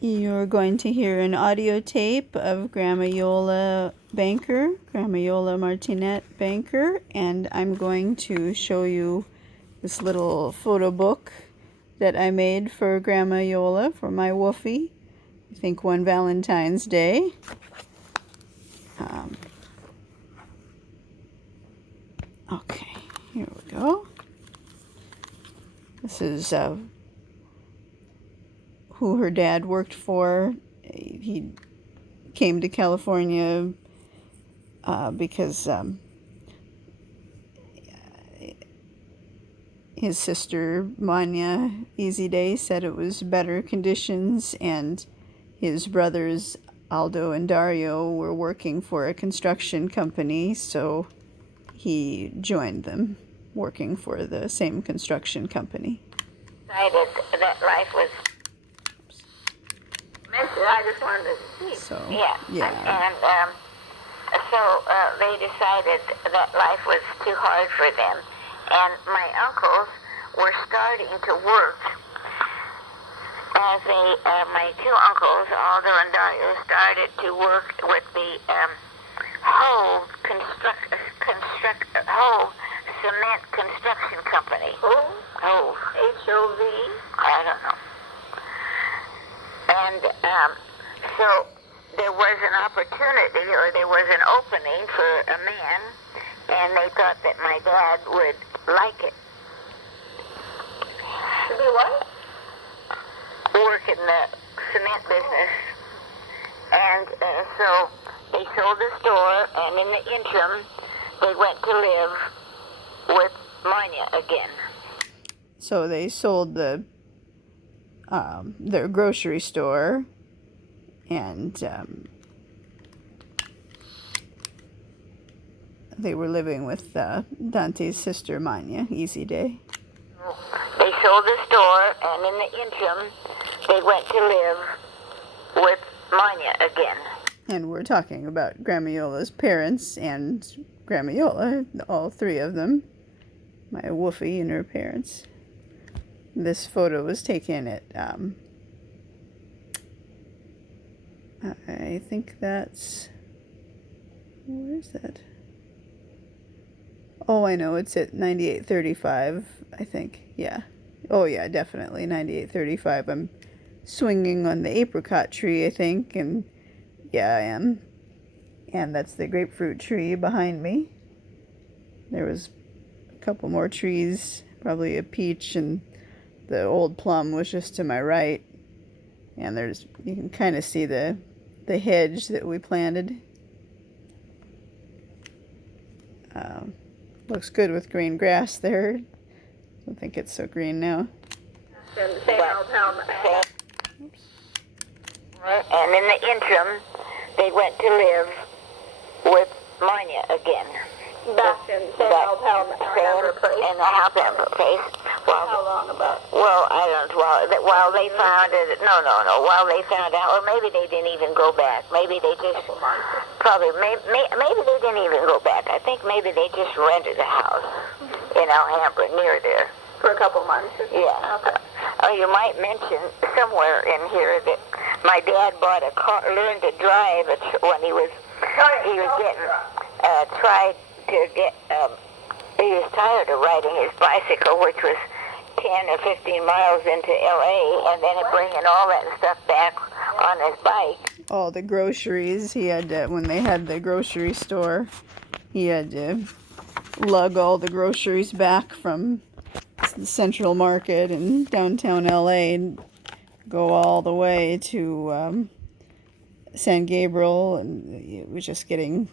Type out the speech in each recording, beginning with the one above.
You're going to hear an audio tape of Grandma Iole Banker, Grandma Iole Martinat Banker, and I'm going to show you this little photo book that I made for Grandma Iole for my woofie, I think one Valentine's Day. Okay, here we go. This is who her dad worked for. He came to California because his sister Manya Easy Day said it was better conditions, and his brothers Aldo and Dario were working for a construction company, so he joined them working for the same construction company. Decided that life was. I just wanted to see. So, yeah. And so they decided that life was too hard for them. And my uncles were starting to work as my two uncles, Aldo and Dario, started to work with the Hove cement construction company. Hove. H-O-V? I don't know. And so there was an opportunity, or there was an opening for a man, and they thought that my dad would like it. To do what? Work in the cement business. And so they sold the store, and in the interim, they went to live with Manya again. So they sold their grocery store, and they were living with Dante's sister Manya Easy Day. They sold the store, and in the interim, they went to live with Manya again. And we're talking about Grandma Iola's parents and Grandma Iole, all three of them, my woofie and her parents. This photo was taken at, I think that's, where is that? Oh, I know, it's at 9835, I think, yeah. Oh yeah, definitely, 9835. I'm swinging on the apricot tree, I think, and yeah, I am. And that's the grapefruit tree behind me. There was a couple more trees, probably a peach, and the old plum was just to my right. And you can kind of see the hedge that we planted. Looks good with green grass there. I don't think it's so green now. And in the interim, they went to live with Manya again. Back in the house place. How long about? Well, I don't know. While they found it, no. While they found out, or maybe they didn't even go back. Maybe they just probably maybe they didn't even go back. I think maybe they just rented a house in Alhambra near there for a couple months. Yeah. Okay. Oh, you might mention somewhere in here that my dad bought a car, learned to drive when he was getting tried to get. He was tired of riding his bicycle, which was 10 or 15 miles into L.A., and then bringing all that stuff back on his bike. All the groceries, he had to, when they had the grocery store, he had to lug all the groceries back from the Central Market in downtown L.A. and go all the way to San Gabriel, and it was just getting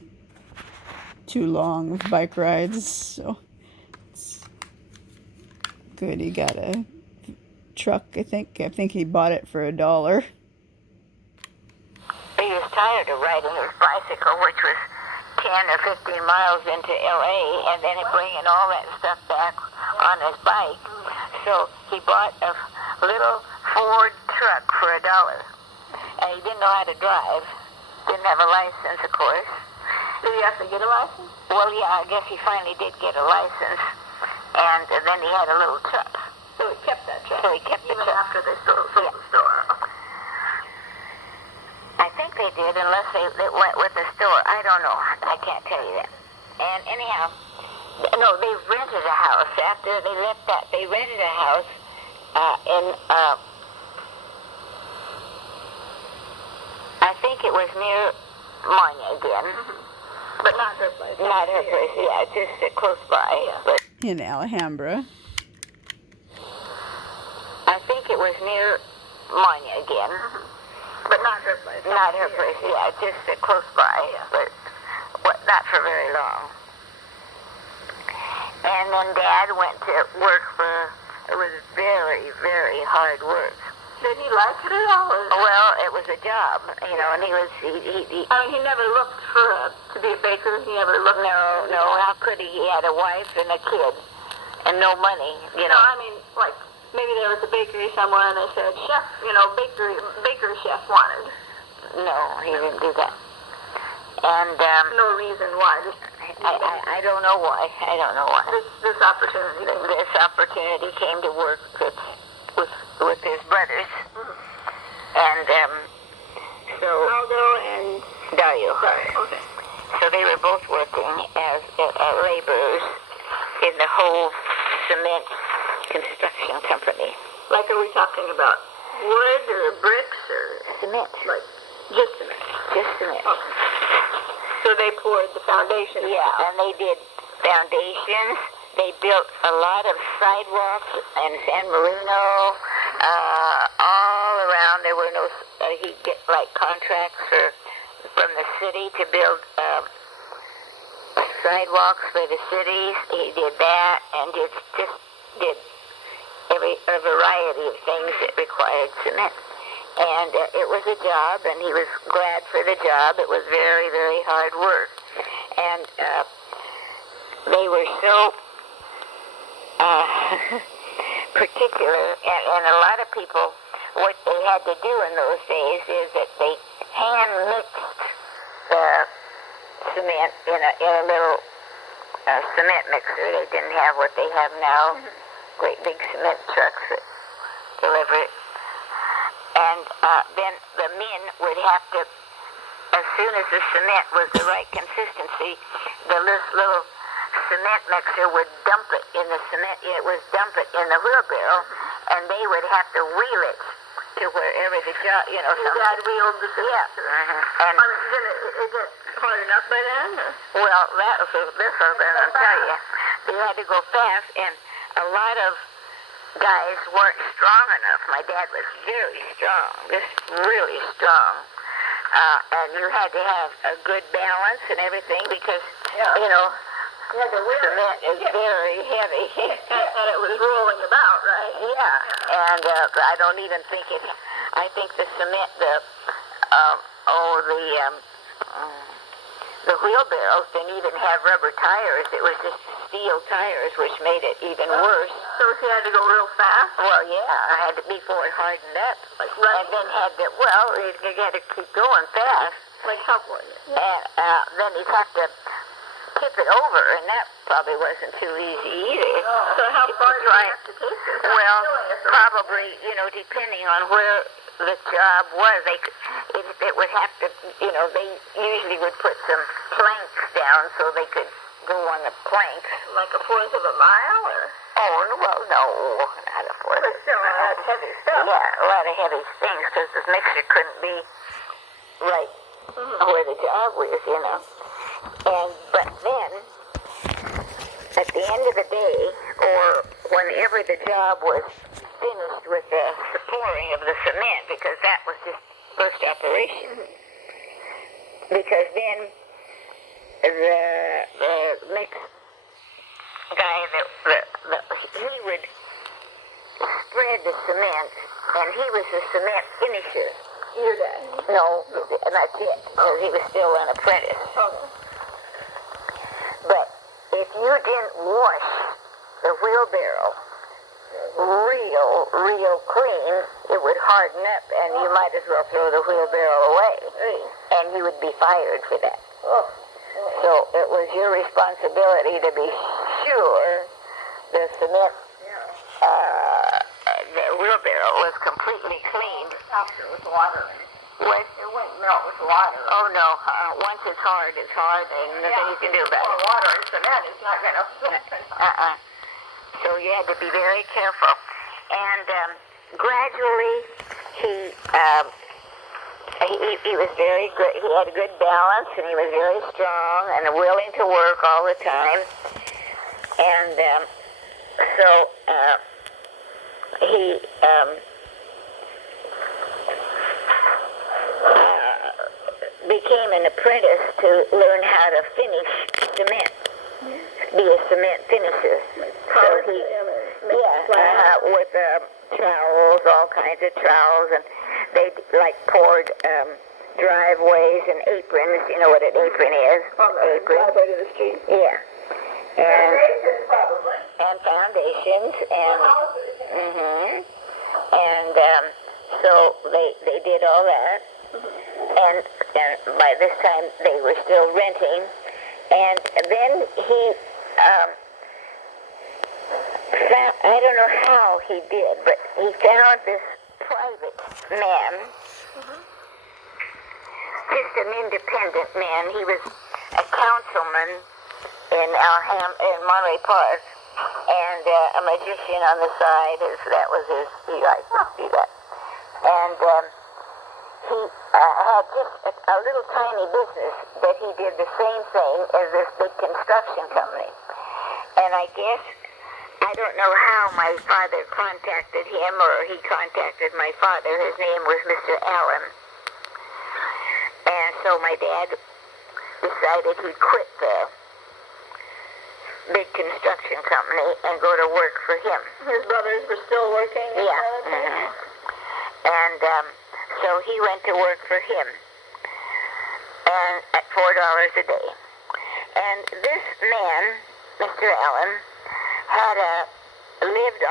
too long of bike rides, so it's good he got a truck. I think he bought it for $1. He was tired of riding his bicycle, which was 10 or 15 miles into L.A., and then bringing all that stuff back on his bike. So he bought a little Ford truck for $1, and he didn't know how to drive. Didn't have a license, of course. Did he have to get a license? Well, yeah, I guess he finally did get a license, and then he had a little truck. So he kept that truck? So he kept the truck. Even after they sold the store? did, unless they went with the store. I don't know. I can't tell you that. And anyhow, no, they rented a house. After they left that, they rented a house I think it was near Manya again. But not her place. Not her place, yeah, just close by. Yeah. But In Alhambra. I think it was near Manya again. But not her place. Not her place, yeah, just close by. But not for very long. And then Dad went to work it was very, very hard work. Did he like it at all? Well, it was a job, and he was, I mean, he never looked to be a baker. He never looked. No, how could he? He had a wife and a kid, and no money, No, I mean, like, maybe there was a bakery somewhere, and they said, chef, baker chef wanted. No, he didn't do that. And, No reason why. I don't know why. I don't know why. This opportunity. This opportunity came to work with his brothers. And, so... Aldo and... Dario. Okay. So they were both working as laborers in the whole cement construction company. Like, are we talking about wood or bricks or... Cement. Like, just cement? Just cement. Okay. So they poured the foundation. Yeah, and they did foundations. They built a lot of sidewalks in San Marino, all around. There were no, he'd get like contracts from the city to build sidewalks for the cities. He did that and just did a variety of things that required cement. And it was a job, and he was glad for the job. It was very, very hard work. And they were so particular, and a lot of people, what they had to do in those days is that they hand-mixed the cement in a little cement mixer. They didn't have what they have now, great big cement trucks that deliver it. And then the men would have to, as soon as the cement was the right consistency, the little cement mixer would dump it in the cement. It would dump it in the wheelbarrow, and they would have to wheel it to wherever the job, Your dad wheeled the cement. Yeah. And I mean, did it get hard enough by then? Or? well, this was going to tell you. They had to go fast, and a lot of guys weren't strong enough. My dad was very strong, just really strong. And you had to have a good balance and everything because, cement is very heavy. And it was rolling about, right? Yeah. And I don't even think I think the cement, the wheelbarrows didn't even have rubber tires. It was just steel tires, which made it even worse. So he had to go real fast? Well, yeah, before it hardened up. Like running? And then you had to keep going fast. Like how was it? And then you'd have to tip it over, and that probably wasn't too easy either. So how far did you have to take this? Well, probably, depending on where the job was, it would have to, they usually would put some planks down so they could go on the planks. Like a fourth of a mile, or? Oh, well, no, not a fourth. But still, that's heavy stuff. Yeah, a lot of heavy things, because the mixer couldn't be right where the job was, But then, at the end of the day, or whenever the job was finished with the pouring of the cement, because that was just first operation. Because then the mix guy, he would spread the cement, and he was the cement finisher. Your dad? No, not yet, because he was still an apprentice. Okay. But if you didn't wash the wheelbarrow real clean, it would harden up, and you might as well throw the wheelbarrow away. And you would be fired for that. So it was your responsibility to be sure the cement, the wheelbarrow was completely cleaned. After with water in it. What? It wouldn't melt with water. Oh no, once it's hard, and nothing you can do about it. Water and cement is not going to fit. So you had to be very careful. And gradually, he was very good. He had a good balance, and he was very strong and willing to work all the time. And so he became an apprentice to learn how to finish cement, be a cement finisher. So he, with trowels, all kinds of trowels, and they like poured driveways and aprons. You know what an apron is? Driveway to the street. Yeah. And Probably. and foundations and so they did all that. And by this time they were still renting, and then he found, I don't know how he did, but he found this private man, just an independent man. He was a councilman in Monterey Park, and a magician on the side. That was his. He liked to do that, and he had just a little tiny business that he did the same thing as this big construction company. And I guess, I don't know how my father contacted him or he contacted my father. His name was Mr. Allen. And so my dad decided he'd quit the big construction company and go to work for him. His brothers were still working? Yeah. And so he went to work for him, and at $4 a day. And this man, Mr. Allen, lived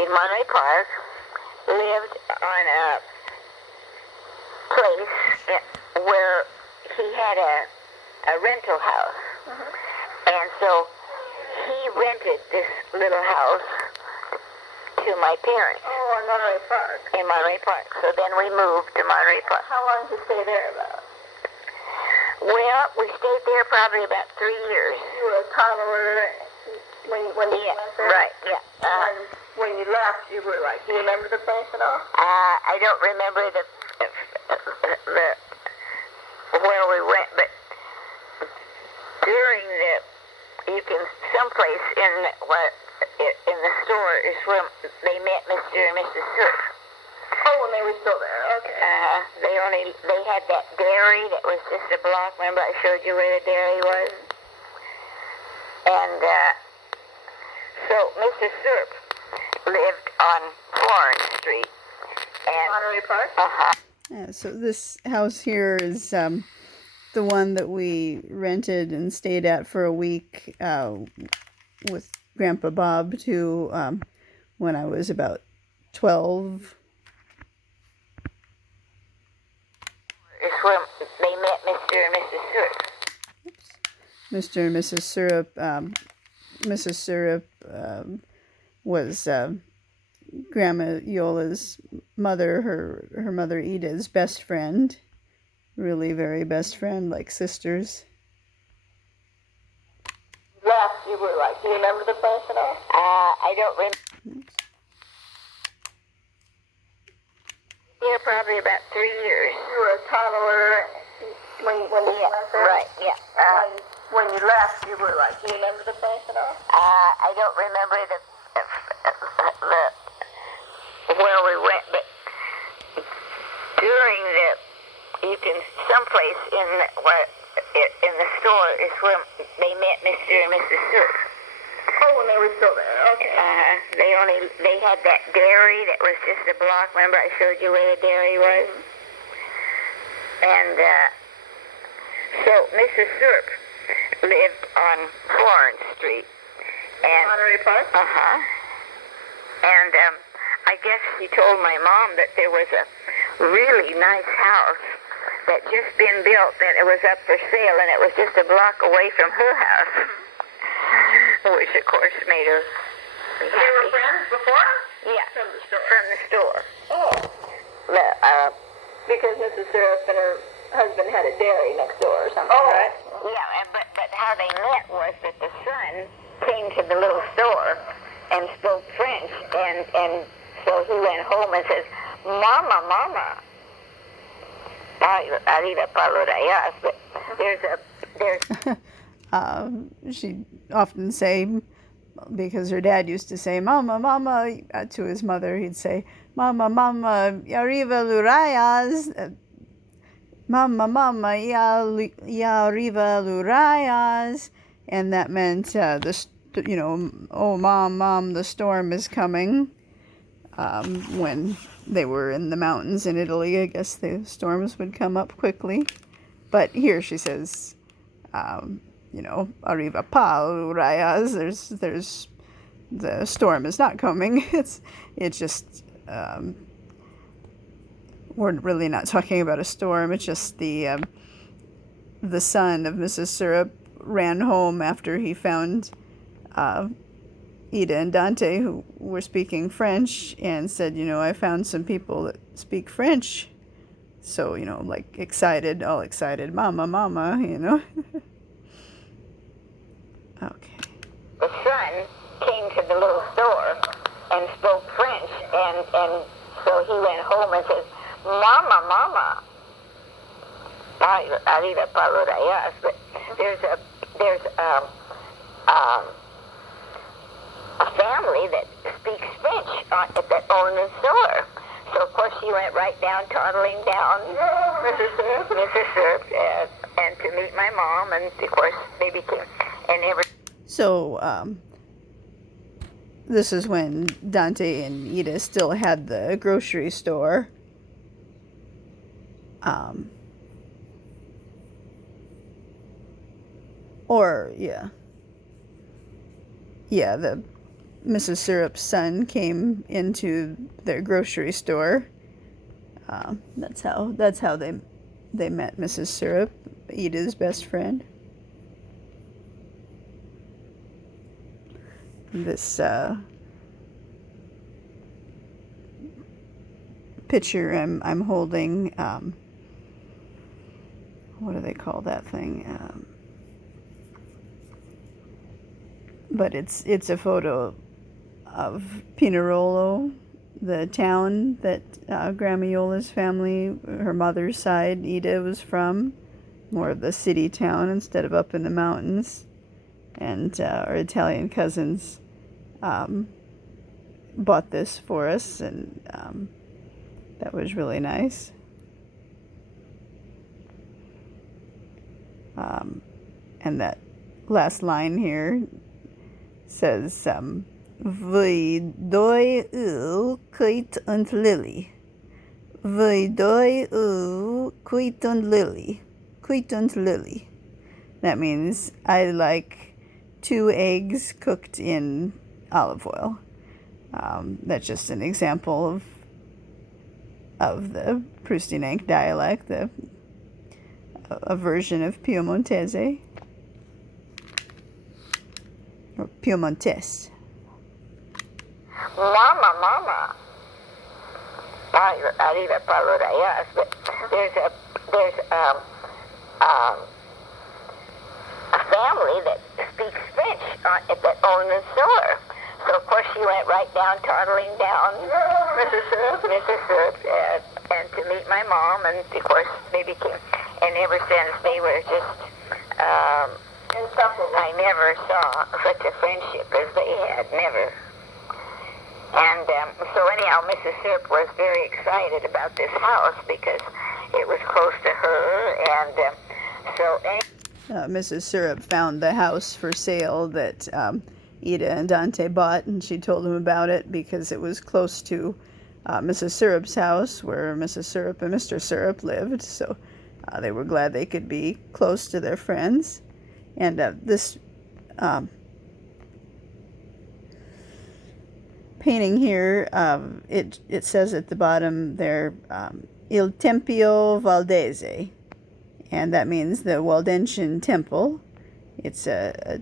in Monterey Park, lived on a place where he had a rental house. And so he rented this little house to my parents. Oh, in Monterey Park. In Monterey Park. So then we moved to Monterey Park. How long did you stay there about? Well, we stayed there probably about 3 years. You were a toddler when you went there? Right, yeah. When you left, you were like, do you remember the place at all? I don't remember where we went, but during someplace in the store is where they met Mr. and Mrs. Surf. Oh, when they were still there, okay. They had that dairy that was just a block. Remember I showed you where the dairy was? And so Mrs. Surf lived on Florence Street. And Monterey Park? Yeah, so this house here is the one that we rented and stayed at for a week with Grandpa Bob when I was about 12. It's where they met Mr. and Mrs. Syrup. Mr. and Mrs. Syrup. Mrs. Syrup was Grandma Iole's mother, her mother Ida's best friend. Really very best friend, like sisters. Last you were like, do you remember the place at all? I don't remember. Yeah, probably about 3 years. You were a toddler when you went there? Right, yeah. When you left, you were like, do you remember the place at all? I don't remember where we went, but during someplace in the store is where they met Mr. and Mrs. Surf. Oh, when they were still there, okay. They had that dairy that was just a block. Remember I showed you where the dairy was? And so Mrs. Surf lived on Florence Street. And Monterey Park? And I guess she told my mom that there was a really nice house that just been built, and it was up for sale, and it was just a block away from her house, which of course made her happy. They were friends before? Yeah, From the store. from the store. Oh. because Mrs. Syrup and her husband had a dairy next door or something, right? Yeah, but how they met was that the son came to the little store and spoke French, and so he went home and says, Mama, Mama. Arriba para allá, but there's She'd often say, because her dad used to say, Mama, Mama, to his mother, he'd say, Mama, Mama, arriba lurayas. Mama, Mama, ya arriba lurayas. And that meant, oh, Mom, the storm is coming. When they were in the mountains in Italy, I guess the storms would come up quickly. But here she says, arriva pa urayas. There's the storm is not coming. It's just we're really not talking about a storm. It's just the son of Mrs. Syrup ran home after he found Ida and Dante, who were speaking French, and said, I found some people that speak French. So, like excited, all excited, Mama, Mama, Okay. the son came to the little store and spoke French, and so he went home and says, Mama, Mama. Arriba para allá, but there's a family that speaks French that own the store. So, of course, she went right down, toddling down, Mrs. Syrup, and to meet my mom, and, of course, they became, and ever... So, this is when Dante and Ida still had the grocery store. The Mrs. Syrup's son came into their grocery store. That's how they met Mrs. Syrup, Ida's best friend. This picture I'm holding, what do they call that thing? But it's a photo of Pinerolo, the town that Grandma Iola's family, her mother's side, Ida, was from. More of the city town instead of up in the mountains. And our Italian cousins bought this for us, and that was really nice. And that last line here says, Voi doi u cuit und lily. Voi doi u cuit und lily. Cuit und lily. That means I like 2 eggs cooked in olive oil. That's just an example of the Prustinenc dialect, a version of Piemontese, or Piemontese. Mama, Mama. Arriba para allá, but there's a family that speaks French that own the store. So, of course, she went right down, toddling down, Mrs. Syrup, and to meet my mom, and, of course, they became, and ever since they were just, I never saw such a friendship as they had, never. And so anyhow, Mrs. Syrup was very excited about this house because it was close to her, and Mrs. Syrup found the house for sale that Ida and Dante bought, and she told him about it because it was close to Mrs. Syrup's house where Mrs. Syrup and Mr. Syrup lived, so they were glad they could be close to their friends. And this painting here, it says at the bottom there, Il Tempio Valdese, and that means the Waldensian Temple. It's that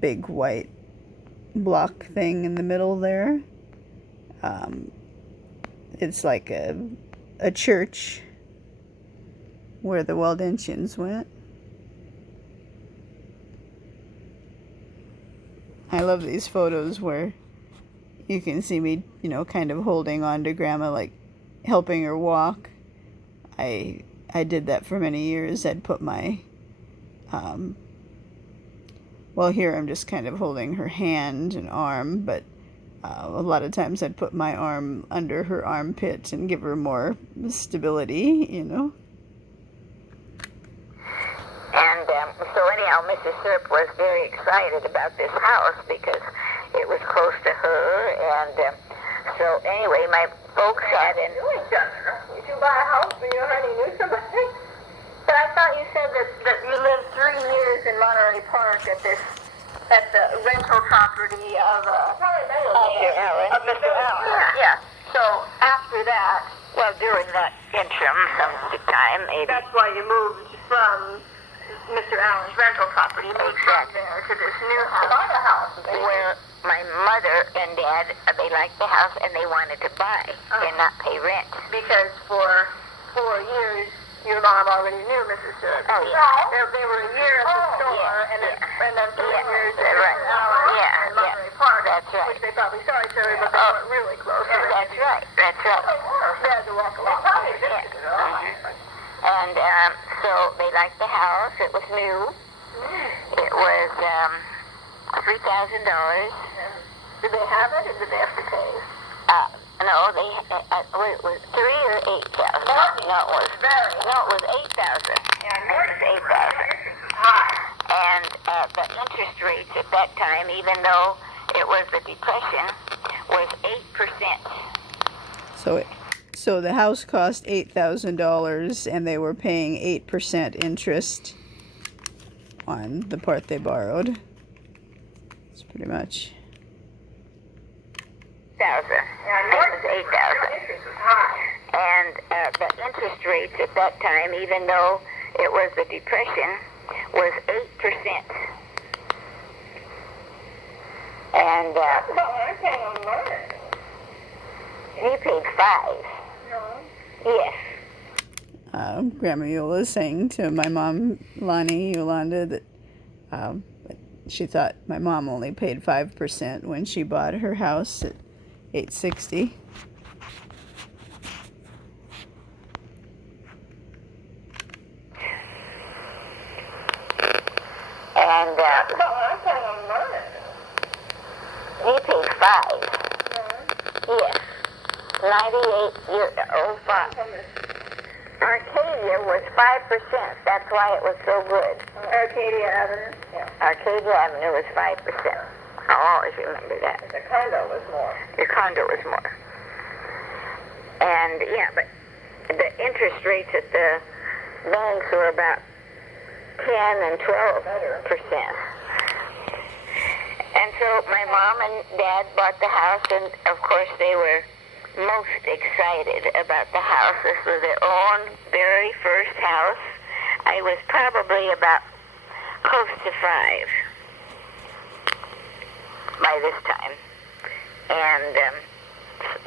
big white block thing in the middle there. It's like a church where the Waldensians went. I love these photos where you can see me, you know, kind of holding on to Grandma, like helping her walk. I did that for many years. I'd put my, well, here I'm just kind of holding her hand and arm, but a lot of times I'd put my arm under her armpit and give her more stability, you know. And so anyhow, Mrs. Serp was very excited about this house because it was close to her. And so anyway, my folks had an... knew each other. You two buy a house, but you already knew somebody. But I thought you said that you lived 3 years in Monterey Park at the rental property of Mr. Allen. Mr. Allen. Yeah. So after that, Well, during that interim time, maybe. that's why you moved from Mr. Allen's rental property. You moved from there to this new house. Bought a house. Where my mother and dad, they liked the house and they wanted to buy and not pay rent. Because for 4 years, your mom already knew Mrs. Serp. Oh, yeah. They were a year at the store, yeah, and then yeah. and then 3 Yeah, years at right. Mr. Allen Yeah, and Monterey Park. That's right. Which they probably saw each other, but they weren't really close. That's right. That's right. They had to walk a lot. And so they liked the house. It was new. It was $3,000. Did they have it, or did they have to pay? No, they it was 3 or 8,000. No, it was no, it was 8,000. Yeah, It was 8,000. And the interest rates at that time, even though it was the Depression, was 8%. So the house cost $8,000 and they were paying 8% interest on the part they borrowed. It's pretty much. It was 8,000. And the interest rates at that time, even though it was the Depression, was 8%. And That's about what I'm paying on mine. he paid 5. No. Yes. Grandma Iole is saying to my mom, Lonnie, Yolanda, that she thought my mom only paid 5% when she bought her house at $860. And That's about what I'm paying on mine. he paid 5. Yes. 98.05. Arcadia was 5%. That's why it was so good. Arcadia Avenue? Yeah. Arcadia Avenue was 5%. I'll always remember that. The condo was more. Your condo was more. And yeah, but the interest rates at the banks were about 10 and 12%. And so my mom and dad bought the house, and of course they were most excited about the house. This was their own very first house. I was probably about close to 5 by this time. And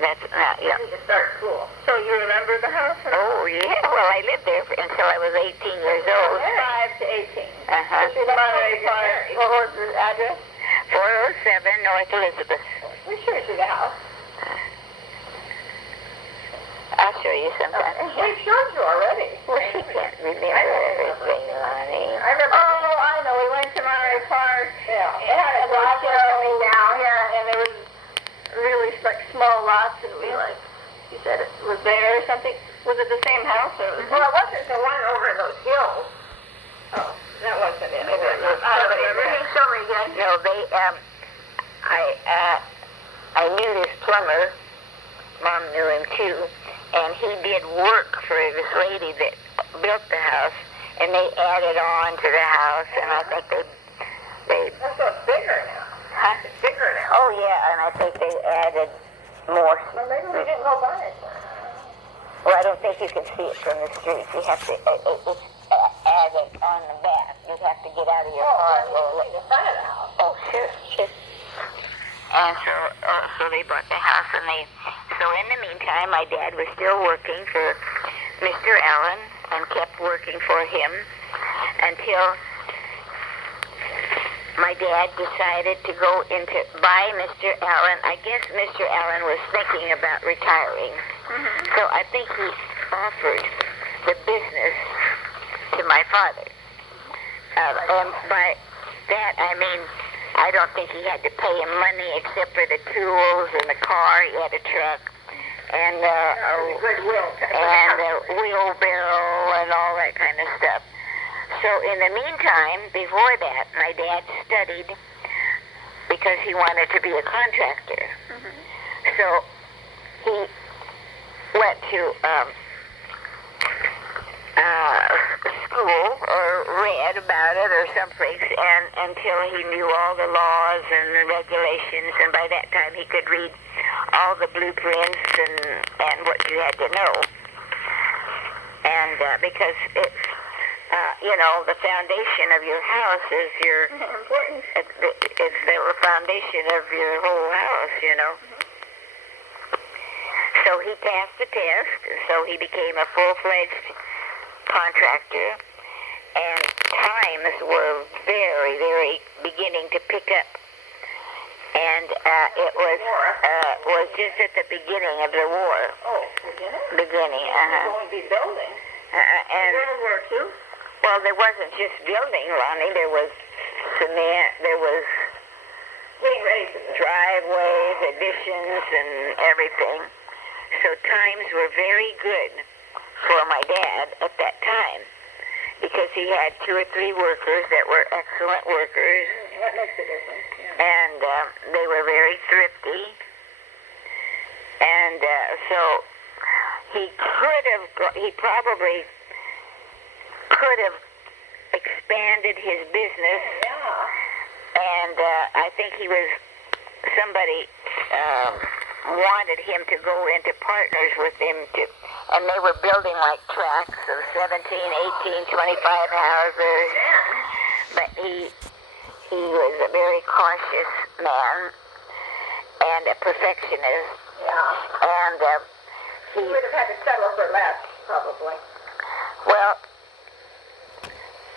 that's, yeah. You start school. So you remember the house? Oh, yeah. Well, I lived there until I was 18 years old. 5 to 18. Uh-huh. Monterey Park. What was the address? 407 North Elizabeth. We sure see the house. I'll show you sometime. We've showed you already. Well, she can't remember everything, Lonnie. I remember. Oh, I know. We went to Monterey Park. Yeah. It had a driveway coming down. Yeah, and there was really like small lots, and we like. You said it was there or something. Was it the same house? Or was well, it wasn't the one over in those hills. Oh, that wasn't it. Maybe it was. I don't remember. Show me again. No, they. I knew this plumber. Mom knew him too. And he did work for this lady that built the house, and they added on to the house, and I think they That's so it's bigger now. huh? It's bigger now. Oh yeah, and I think they added more. Well, maybe we didn't go by it. Well, I don't think you can see it from the street. You have to it's added on the back. You have to get out of your car and go look. The front of the house. Oh, sure. And so they bought the house, and so in the meantime, my dad was still working for Mr. Allen and kept working for him until my dad decided to go into buy Mr. Allen. I guess Mr. Allen was thinking about retiring. So I think he offered the business to my father. And by that I mean, I don't think he had to pay him money except for the tools and the car. He had a truck and a wheelbarrow and all that kind of stuff. So in the meantime, before that, my dad studied because he wanted to be a contractor. So he went to school or read about it or someplace, and until he knew all the laws and the regulations, and by that time he could read all the blueprints and what you had to know. And because it's the foundation of your house is your important. It's the foundation of your whole house, So he passed the test, so he became a full-fledged contractor, and times were very, very beginning to pick up. And it was just at the beginning of the war. Oh, beginning? Beginning, Going to be building. And World War II? Well, there wasn't just building, Lonnie. There was cement. There was Getting ready for this. driveways, additions, and everything. So times were very good for my dad at that time because he had 2 or 3 workers that were excellent workers. That makes a difference. Yeah. And they were very thrifty. And so he probably could have expanded his business. Yeah. And I think somebody wanted him to go into partners with him, and they were building like tracts of 17, 18, 25 houses. But he was a very cautious man and a perfectionist. Yeah. And He would have had to settle for less, probably. well,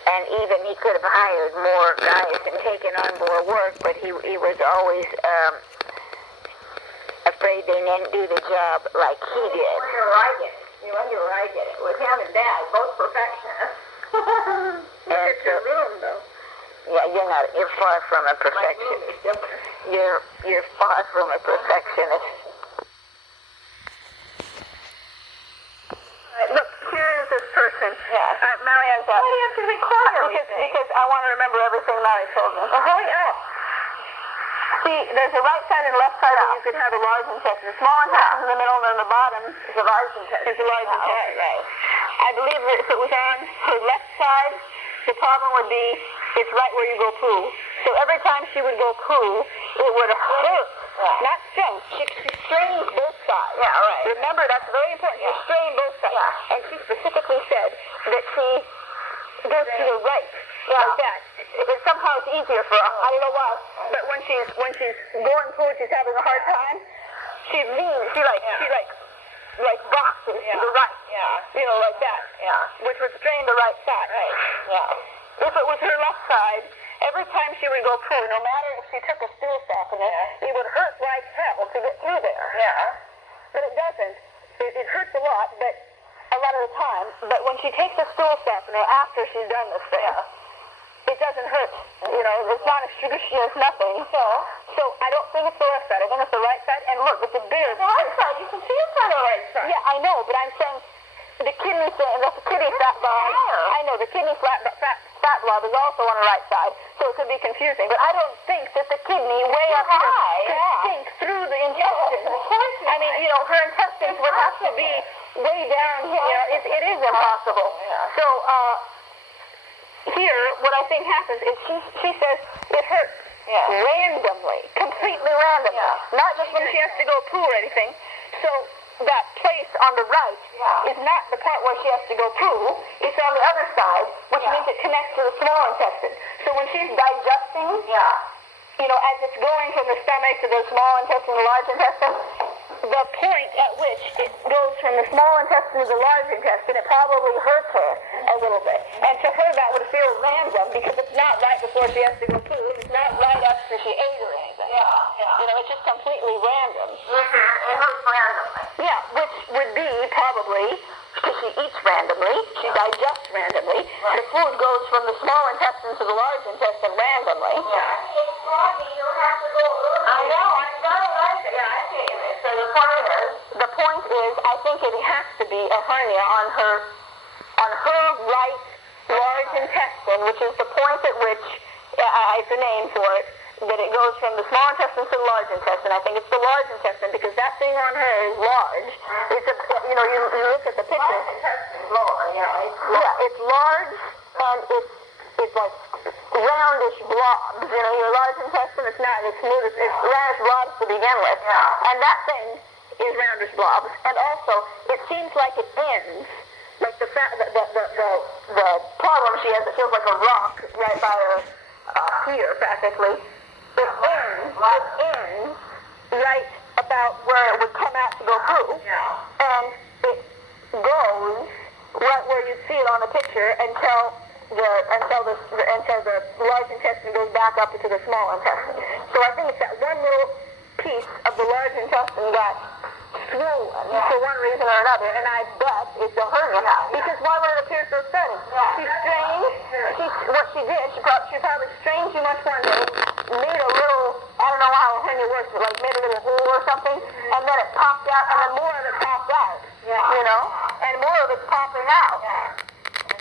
and even he could have hired more guys and taken on more work, but he was always afraid they didn't do the job like he did. You underwrite it. With him and Dad, both perfectionists. Look at your room, though. Yeah, you're far from a My room perfectionist. is different. You're far from a perfectionist. Look, here is this person. Yeah. Marianne's out. Why do you have to record everything? Because I want to remember everything Larry told me. Well, hurry up. See, there's a right side and a left side where you could have a large intestine. The small intestine in the middle, and then the bottom is a large intestine. It's a large intestine. Right. I believe that if it was on her left side, the problem would be it's right where you go poo. So every time she would go poo, it would hurt. Right. Not strain. She strains both sides. Yeah, right. Remember, that's very important. You strain both sides. Yeah. And she specifically said that she goes to the right. Like that. Somehow it's easier for her. I don't know why. But when she's going poo, she's having a hard time. She leans. She boxes to the right. Yeah. Like that. Yeah. Which would strain the right side. Right. Yeah. If it was her left side, every time she would go poo, no matter if she took a stool softener, it would hurt like hell to get through there. Yeah. But it doesn't. It hurts a lot, but a lot of the time. But when she takes a stool softener after she's done this thing, it doesn't hurt. It's not excruciating, nothing. So I don't think it's the left side. I think it's the right side. And look, it's a big. The right side. You can see it's on the right side. Yeah, I know, but I'm saying the kidney fat blob. I know the kidney fat blob is also on the right side, so it could be confusing. But I don't think that the kidney way up here could sink through the intestines. I mean, her intestines would have to be way down here. It is impossible. So here, what I think happens is she says it hurts randomly, completely randomly. Not just when she has to go poo or anything. So that place on the right is not the part where she has to go poo. It's on the other side, which means it connects to the small intestine. So when she's digesting, as it's going from the stomach to the small intestine, the large intestine, the point at which it goes from the small intestine to the large intestine, it probably hurts her a little bit. And to her, that would feel random because it's not right before she has to go poo. It's not right after she ate or anything. You know, it's just completely random. It hurts randomly. Yeah, which would be probably because she eats randomly, she digests randomly. The food goes from the small intestine to the large intestine randomly. It's foggy, you have to go early. I know, I don't like it. Yeah, I see it. So The point is, I think it has to be a hernia on her right large intestine, which is the point at which, it's a name for it, that it goes from the small intestine to the large intestine. I think it's the large intestine because that thing on her is large. It's a, you know, you look at the picture. large intestine is lower, It's large and it's like roundish blobs. You know, your large intestine, it's not as smooth, it's roundish blobs to begin with. Yeah. And that thing is roundish blobs. And also, it seems like it ends, like the problem she has, it feels like a rock right by her here, practically. It ends right about where it would come out to go poo. And it goes right where you see it on the picture until the large intestine goes back up into the small intestine. So I think it's that one little piece of the large intestine got swollen for one reason or another, and I bet it's a hernia. Because why would it appear so sudden? She strained. What she did, she probably strained too much one day, made a little, I don't know how a hernia works, but like made a little hole or something, and then it popped out, and then more of it popped out. You know, and more of it's popping out.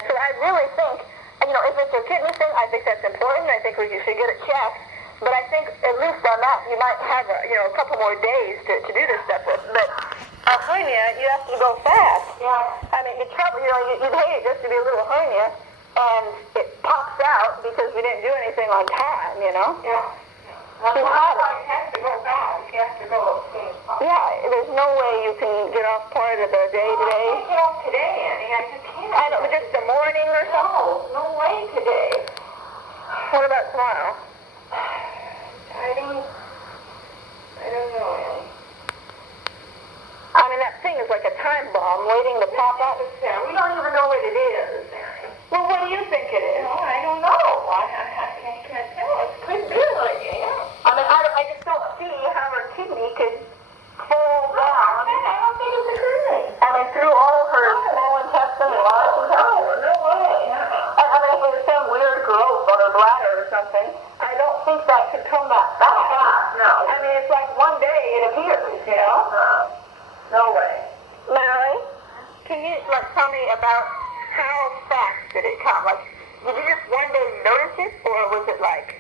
So I really think, you know, if it's a kidney thing, I think that's important. I think we should get it checked. But I think at least on that, you might have a couple more days to do this stuff with. But a hernia, you have to go fast. I mean, the trouble, you'd hate it just to be a little hernia, and it pops out because we didn't do anything on time, you know? She has to go fast. She has to go as soon as possible. Yeah, there's no way you can get off part of the day today. I can't get off today, Annie. I just can't. I know, but just the morning or something? No way today. What about tomorrow? I don't know, Annie. I mean, that thing is like a time bomb waiting to pop out. We don't even know what it is, Annie. Well, what do you think it is? I don't know. I can't tell. It could be like it. I mean, I just don't see how her kidney could fall down. I don't think it's a kidney. I mean, through all her small intestine and large intestine. No way. I mean, if it was some weird growth on her bladder or something, I don't think that could come that fast. No. I mean, it's like one day it appears, you know? No way. Mary, can you tell me about how fast did it come? Like, did you just one day notice it, or was it like